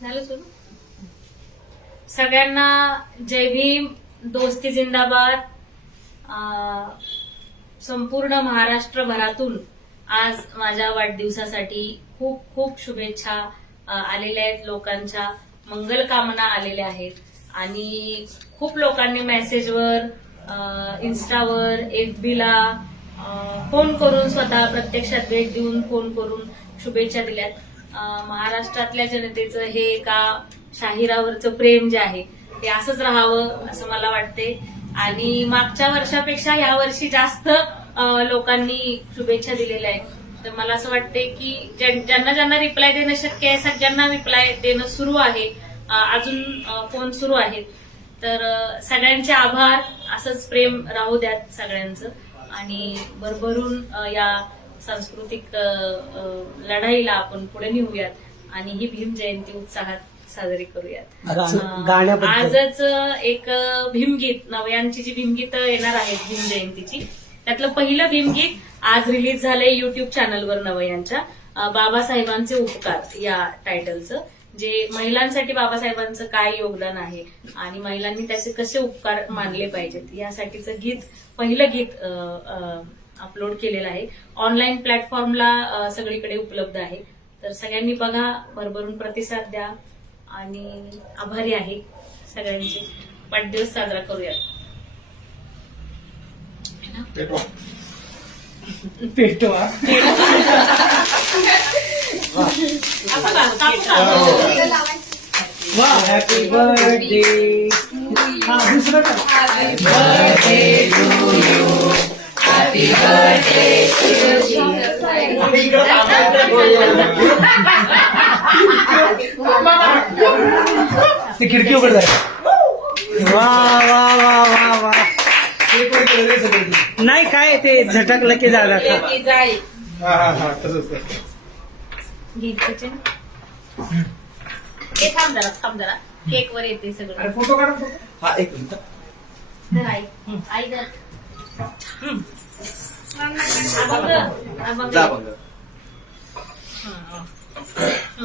झालं सुरू? सगळ्यांना जय भीम दोस्ती जिंदाबाद. संपूर्ण महाराष्ट्रभरातून आज माझ्या वाढदिवसासाठी खूप खूप शुभेच्छा आलेल्या आहेत लोकांच्या. मंगल कामना आलेल्या आहेत. आणि खूप लोकांनी मेसेजवर इन्स्टावर एफ बीला फोन करून स्वतः प्रत्यक्षात भेट देऊन फोन करून शुभेच्छा दिल्यात. महाराष्ट्रातल्या जनतेचं हे एका शाहिरावरचं प्रेम जे आहे ते असंच राहावं असं मला वाटते आणि मागच्या वर्षापेक्षा या वर्षी जास्त लोकांनी शुभेच्छा दिलेल्या आहेत. तर मला असं वाटते की ज्यां- ज्यांना ज्यांना रिप्लाय देणं शक्य आहे सगळ्यांना रिप्लाय देणं सुरू आहे. अजून फोन सुरू आहेत. तर सगळ्यांचे आभार. असंच प्रेम राहू द्यात सगळ्यांचं. आणि भरभरून या सांस्कृतिक लढाईला आपण पुढे नेऊयात आणि ही भीम जयंती उत्साहात साजरी करूयात. आजचं एक भीमगीत नवयांची जी भीमगीत येणार आहेत भीम जयंतीची त्यातलं पहिलं भीमगीत आज रिलीज झालंय युट्यूब चॅनलवर नवयांच्या बाबासाहेबांचे उपकार या टायटलचं जे महिलांसाठी बाबासाहेबांचं काय योगदान आहे आणि महिलांनी त्याचे कसे उपकार मानले पाहिजेत यासाठीचं गीत पहिलं गीत अपलोड केलेलं आहे. ऑनलाईन प्लॅटफॉर्मला सगळीकडे उपलब्ध आहे. तर सगळ्यांनी बघा भरभरून प्रतिसाद द्या. आणि आभारी आहे सगळ्यांचे. वाढदिवस साजरा करूयात. पेटवा. वा. हॅपी बर्थडे हा. दुसरं खिडकी उघड जाय. वा वा वा वा वा. नाही काय ते झटकलं की झालं हे थांब जरा थांब जरा. केक वर येते सगळं. फोटो काढा फोटो. हा एक मिनिट आई आई जर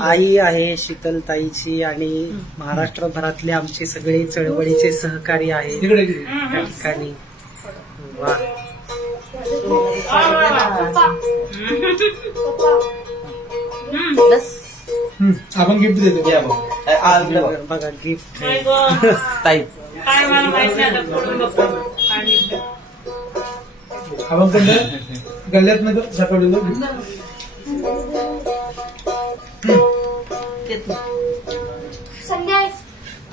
आई आहे शीतलताईची आणि महाराष्ट्रभरातले आमचे सगळे चळवळीचे सहकारी आहे. त्या ठिकाणी. वा. आपण गिफ्ट देतो. बघ. गिफ्ट? ताई. आपण गल्ल्यात नको सापडलो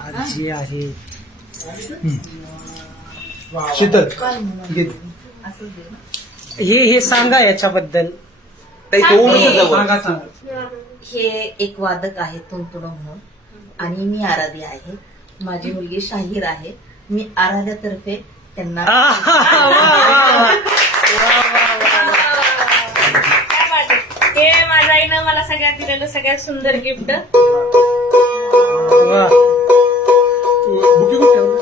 आजी आहे. शीतल गीत हे हे सांगा याच्याबद्दल. सांगा. सांगा हे एक वादक आहे तुंतुण म्हणून. आणि मी आराध्य आहे. माझी मुलगी शाहीर आहे. मी आराध्यातर्फे त्यांना सगळ्यात दिलेलं सगळ्यात सुंदर गिफ्ट वा. बुकी कुठे ठेवलं?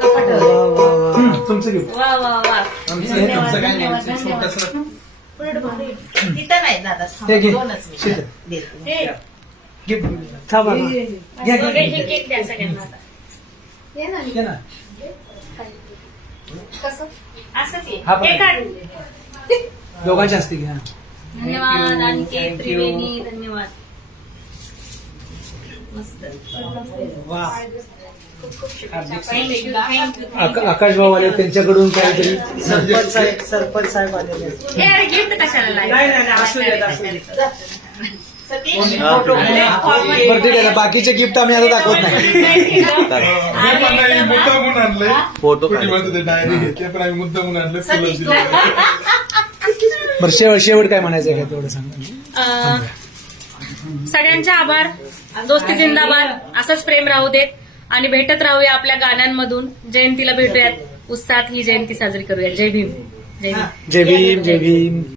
कपाटावर वा, वा, वा. हम्म, तुमचं गिफ्ट वा वा वा आमचं हे तुमचं काय नाही आमचं छोटंसं. तिथं नाही दादा ते घे. दोनच मिनिटं शीतल. देते हे गिफ्ट थांबा ना. घ्या घ्या, दोघे घ्या हे केक द्या सगळ्यांना आता. घ्या ना असंच आहे. हा पण हे काढ दोघांच्या असते घ्या धन्यवाद त्रिवेणी धन्यवाद. मस्त. वा. आकाश भाऊ आले त्यांच्याकडून काहीतरी सरपंच साहेब सरपंच साहेब आलेले आहेत. हे गिफ्ट कशाला नाही, नाही, नाही, लागलं? असू देत, असू देत. सतीश फोटो बरं ठीक आहे ना बाकीचे गिफ्ट आम्ही आता दाखवत नाही. आणलंय फोटो कुठे काढ. म्हणतो ते डायरी घेतली पण आम्ही मुद्दामून आणलं फुलं दिली. बरं शेवट शेवट काय म्हणायचं आहे का तेवढं सांगा. अं, सगळ्यांचे आभार. दोस्ती जिंदाबाद. असंच प्रेम राहू देत. आणि भेटत राहूया आपल्या गाण्यांमधून. जयंतीला भेटूयात. उत्साहात ही जयंती साजरी करूया जय भीम. जय भीम. जय भीम जय भीम.